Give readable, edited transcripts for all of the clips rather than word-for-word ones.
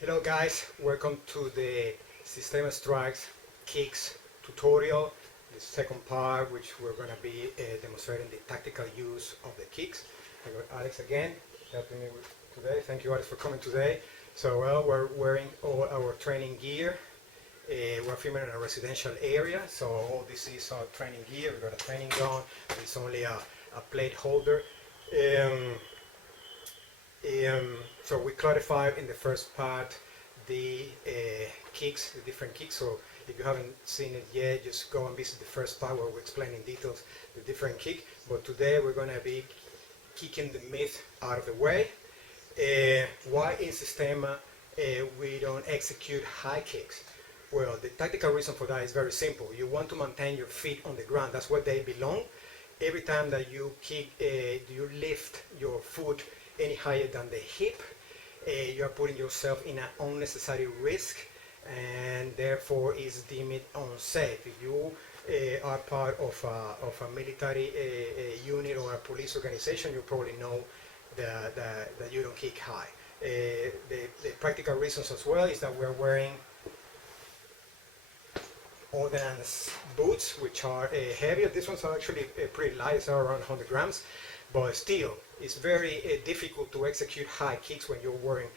Hello guys, welcome to the Systema Strikes Kicks tutorial, the second part, which we're going to be demonstrating the tactical use of the kicks. I got Alex again helping me today. Thank you, Alex, for coming today. So well, we're wearing all our training gear. We're filming in a residential area, so all this is our training gear. We've got a training gun. It's only a plate holder. So we clarified in the first part the kicks, the different kicks. So if you haven't seen it yet, just go and visit the first part where we explain in details the different kick. But today we're going to be kicking the myth out of the way. Why in Systema we don't execute high kicks? Well, the tactical reason for that is very simple. You want to maintain your feet on the ground. That's where they belong. Every time that you kick, you lift your foot any higher than the hip, you are putting yourself in an unnecessary risk, and therefore is deemed unsafe. If you are part of a military unit or a police organization, you probably know that you don't kick high. The practical reasons as well is that we're wearing ordnance boots, which are heavier. These ones are actually pretty light, it's around 100 grams. But still, it's very difficult to execute high kicks when you're wearing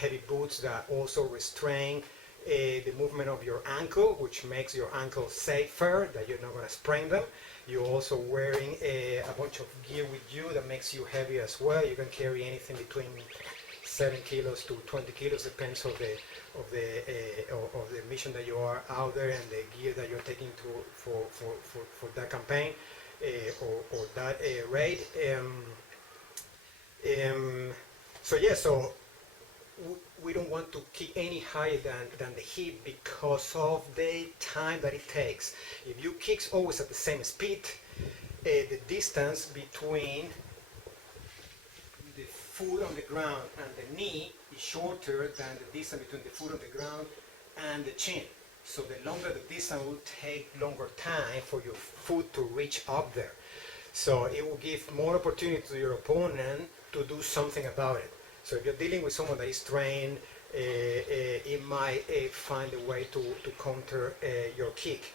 heavy boots that also restrain the movement of your ankle, which makes your ankle safer, that you're not going to sprain them. You're also wearing a bunch of gear with you that makes you heavy as well. You can carry anything between 7 kilos to 20 kilos, depends of the mission that you are out there and the gear that you're taking for that campaign. Or that raid. So we don't want to kick any higher than the hip because of the time that it takes. If you kick always at the same speed, the distance between the foot on the ground and the knee is shorter than the distance between the foot on the ground and the chin. So the longer the distance will take longer time for your foot to reach up there. So it will give more opportunity to your opponent to do something about it. So if you're dealing with someone that is trained, it might find a way to counter your kick.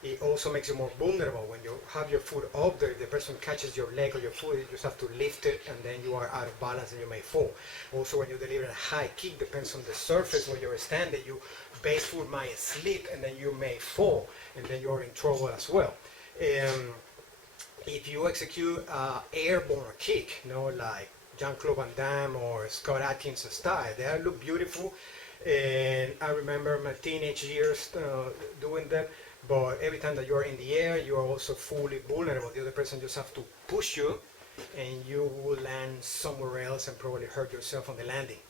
It also makes you more vulnerable. When you have your foot up there, if the person catches your leg or your foot, you just have to lift it and then you are out of balance and you may fall. Also, when you deliver a high kick, depends on the surface where you're standing, your base foot might slip and then you may fall and then you're in trouble as well. If you execute an airborne kick, like Jean-Claude Van Damme or Scott Adkins style, they look beautiful, and I remember my teenage years doing that. But every time that you are in the air, you are also fully vulnerable. The other person just have to push you, and you will land somewhere else and probably hurt yourself on the landing.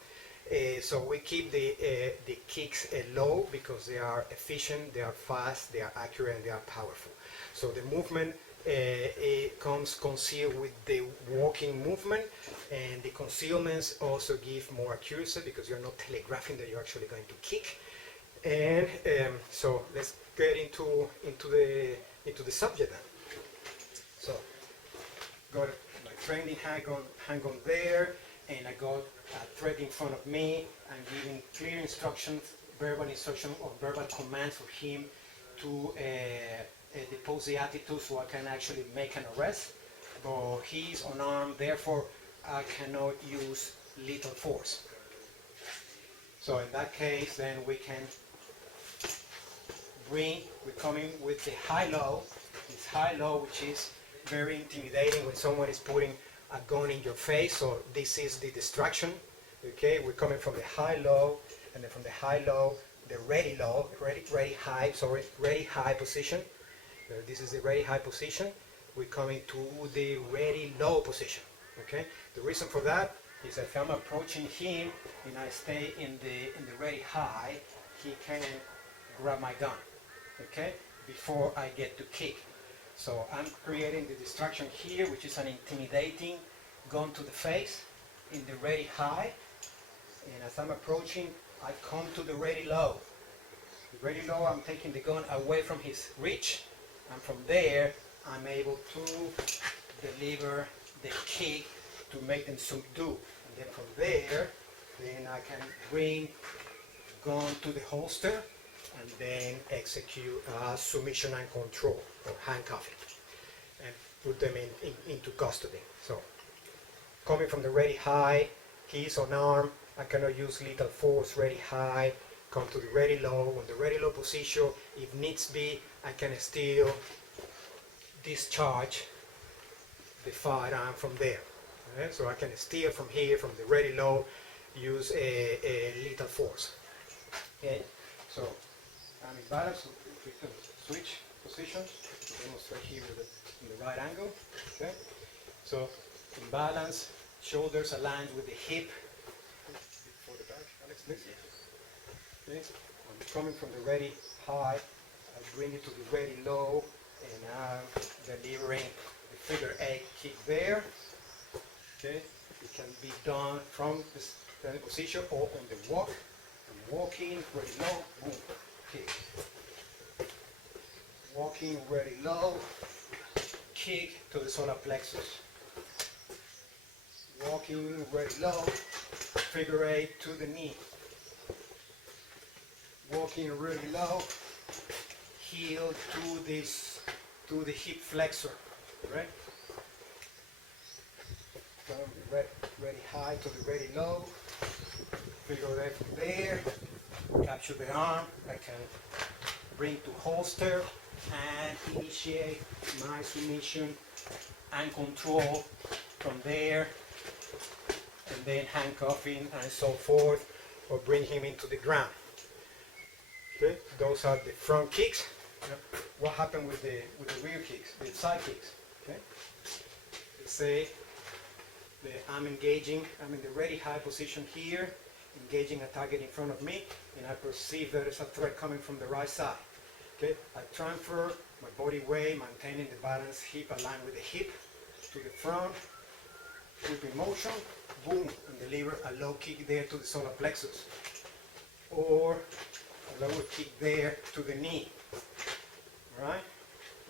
So we keep the kicks low because they are efficient, they are fast, they are accurate, and they are powerful. So the movement it comes concealed with the walking movement, and the concealments also give more accuracy because you're not telegraphing that you're actually going to kick. And so let's get into the subject then. So got my training hang on there, and I got a thread in front of me. I'm giving clear instructions, verbal instruction or verbal commands for him to depose the attitude so I can actually make an arrest. But he's unarmed, therefore I cannot use lethal force. So in that case, then we can we're coming with the high-low. This high-low, which is very intimidating when someone is putting a gun in your face. So this is the distraction. Okay, we're coming from the high-low, and then from the high-low, the ready-low, ready high position. This is the ready high position. We're coming to the ready low position. Okay, the reason for that is that if I'm approaching him and I stay in the ready high, he can grab my gun. Okay, before I get to kick. So I'm creating the distraction here, which is an intimidating gun to the face in the ready high, and as I'm approaching, I come to the ready low. The ready low, I'm taking the gun away from his reach, and from there I'm able to deliver the kick to make them subdue. And then from there Then I can bring gun to the holster and then execute submission and control or handcuffing and put them into custody. So coming from the ready high, keys on arm, I cannot use lethal force, ready high, come to the ready low. On the ready low position, if needs be, I can still discharge the firearm from there. Okay? So I can steer from here, from the ready low, use a lethal force. Okay? So I'm in balance, so we can switch positions to demonstrate here in the right angle. Okay? So in balance, shoulders aligned with the hip. For the back, Alex, please. Okay? I'm coming from the ready high, I bring it to the ready low, and I'm delivering the figure 8 kick there. Okay? It can be done from the standing position or on the walk. I'm walking, ready low, boom, kick. Walking, ready low, kick to the solar plexus. Walking, ready low, figure 8 to the knee. Walking really low, heel to the hip flexor, right? Come ready high to the ready low, figure 8 from there, capture the arm, I can bring to holster and initiate my submission and control from there, and then handcuffing and so forth, or bring him into the ground. Okay, those are the front kicks. What happened with the rear kicks, the side kicks? Okay, let's say that I'm engaging, I'm in the ready high position here, engaging a target in front of me, and I perceive there is a threat coming from the right side. Okay, I transfer my body weight, maintaining the balance, hip aligned with the hip to the front, whipping motion, boom, and deliver a low kick there to the solar plexus, or a lower kick there to the knee. Right?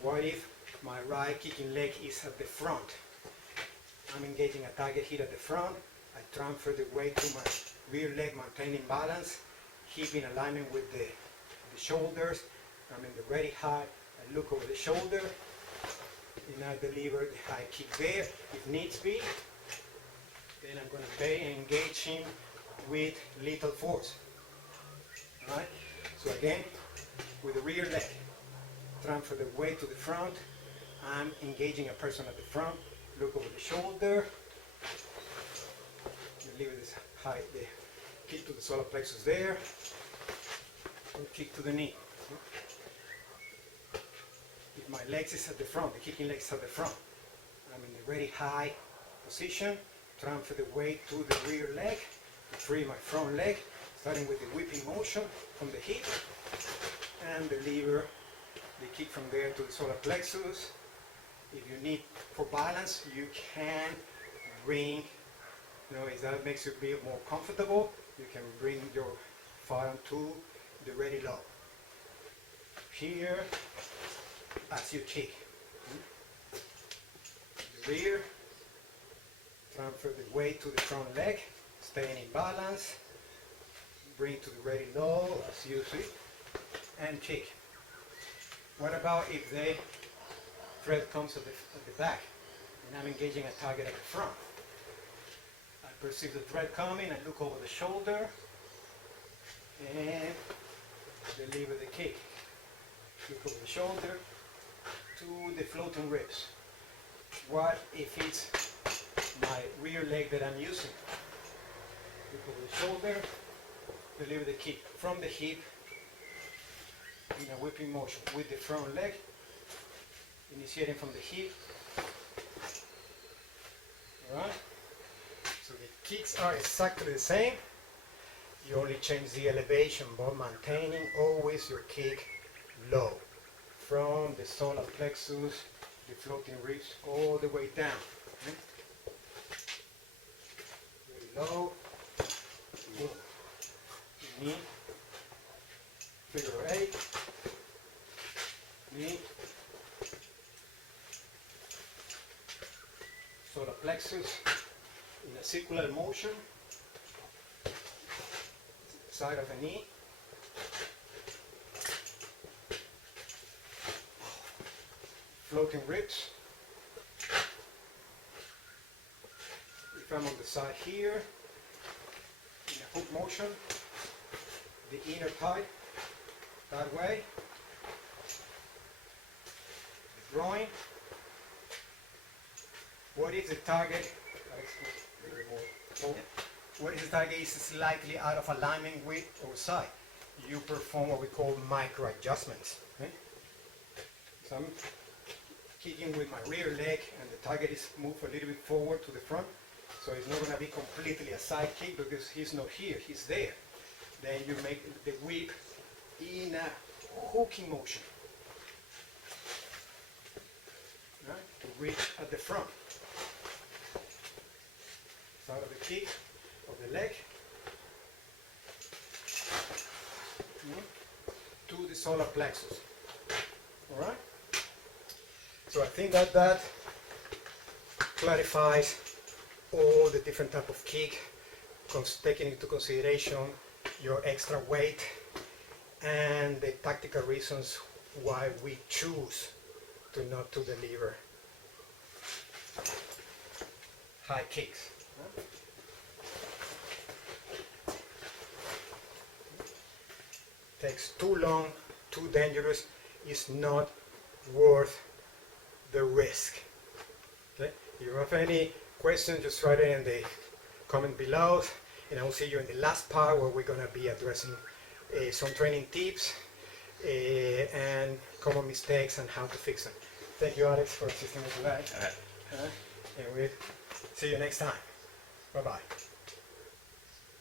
What if my right kicking leg is at the front? I'm engaging a target here at the front. I transfer the weight to my rear leg, maintaining balance, hip in alignment with the shoulders. I'm in the ready high. I look over the shoulder, and I deliver the high kick there if needs be. Then I'm going to engage him with lethal force. Right? So again, with the rear leg, transfer the weight to the front. I'm engaging a person at the front. Look over the shoulder. Deliver this high, the kick to the solar plexus there. And kick to the knee. If my legs is at the front, the kicking legs at the front, I'm in the ready high position. Transfer the weight to the rear leg. Free my front leg, starting with the whipping motion from the hip, and deliver the kick from there to the solar plexus. If you need for balance, you can bring, if that makes you feel more comfortable, you can bring your firearm to the ready low. Here, as you kick. The rear, transfer the weight to the front leg, staying in balance, bring to the ready low as you see, and kick. What about if the threat comes at the back and I'm engaging a target at the front? I perceive the threat coming, I look over the shoulder and deliver the kick. Look over the shoulder to the floating ribs. What if it's my rear leg that I'm using? Look over the shoulder, deliver the kick from the hip in a whipping motion with the front leg, initiating from the hip. Alright? So the kicks are exactly the same. You only change the elevation, but maintaining always your kick low. From the solar plexus, the floating ribs, all the way down. Okay? Very low. Knee, figure 8, knee, solar plexus in a circular motion, side of the knee. Floating ribs. If I'm on the side here, in a hook motion, the inner thigh that way, the groin. What is the target? What is the target is slightly out of alignment with or side. You perform what we call micro adjustments. Okay? So I'm kicking with my rear leg and the target is moved a little bit forward to the front. So it's not going to be completely a side kick because he's not here, he's there. Then you make the whip in a hooking motion. Right? To reach at the front. Start of the kick of the leg. To the solar plexus. Alright? So I think that clarifies all the different type of kick, taking into consideration your extra weight and the tactical reasons why we choose to not to deliver high kicks. Takes too long, too dangerous, is not worth the risk. Okay? If you have any questions, just write it in the comment below, and I will see you in the last part where we're going to be addressing some training tips and common mistakes and how to fix them. Thank you, Alex, for assisting me today. And we'll see you next time. Bye-bye.